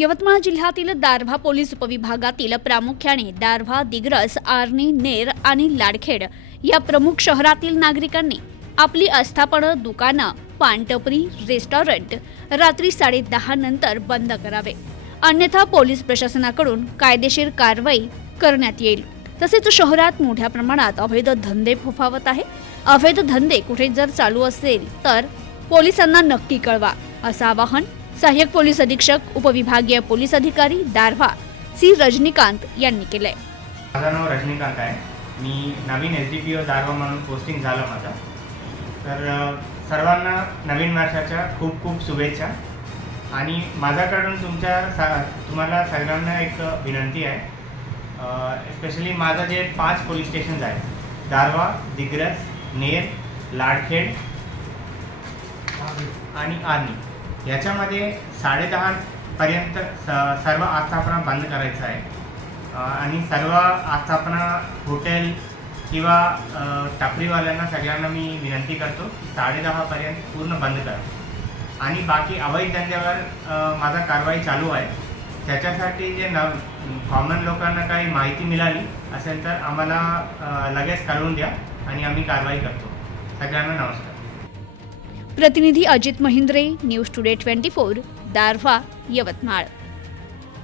यवतमाळ जिल्ह्यातील दारव्हा पोलीस उपविभागातील प्रामुख्याने दारव्हा दिग्रस आर्णी नेर आणि लाडखेड या प्रमुख शहरातील नागरिकांनी आपली आस्थापनं दुकानं पानटपरी रेस्टॉरंट रात्री साडेदहा नंतर बंद करावे. अन्यथा पोलीस प्रशासनाकडून कायदेशीर कारवाई करण्यात येईल. तसेच शहरात मोठ्या प्रमाणात अवैध धंदे फोफावत आहे. अवैध धंदे कुठे जर चालू असेल तर पोलिसांना नक्की कळवा. असं आवाहन सहाय्यक पोलीस अधीक्षक उपविभागीय पोलीस अधिकारी दारव्हा सी. रजनीकांत यांनी केलंय. माझं नाव रजनीकांत आहे. मी नवीन S D P O Darwha म्हणून पोस्टिंग झालं माझं. तर सर्वांना नवीन वर्षाच्या खूप खूप शुभेच्छा. आणि माझ्याकडून तुमच्या सा तुम्हाला सगळ्यांना एक विनंती आहे. स्पेशली माझं जे पाच पोलीस स्टेशन्स आहेत. दारवा दिग्रस नेर लाडखेड आणि आर्मी. याच्यामध्ये साडेदहापर्यंत स सर्व आस्थापना बंद करायचं आहे. आणि सर्व आस्थापना हॉटेल किंवा टपरीवाल्यांना सगळ्यांना मी विनंती करतो की साडेदहापर्यंत पूर्ण बंद करा. आणि बाकी अवैध धंद्यावर माझा कारवाई चालू आहे. त्याच्यासाठी जे न कॉमन लोकांना काही माहिती मिळाली असेल तर आम्हाला लगेच कळवून द्या आणि आम्ही कारवाई करतो. सगळ्यांना नमस्कार. प्रतिनिधी Ajit Mahindre news today twenty four Darwha Yavatmal.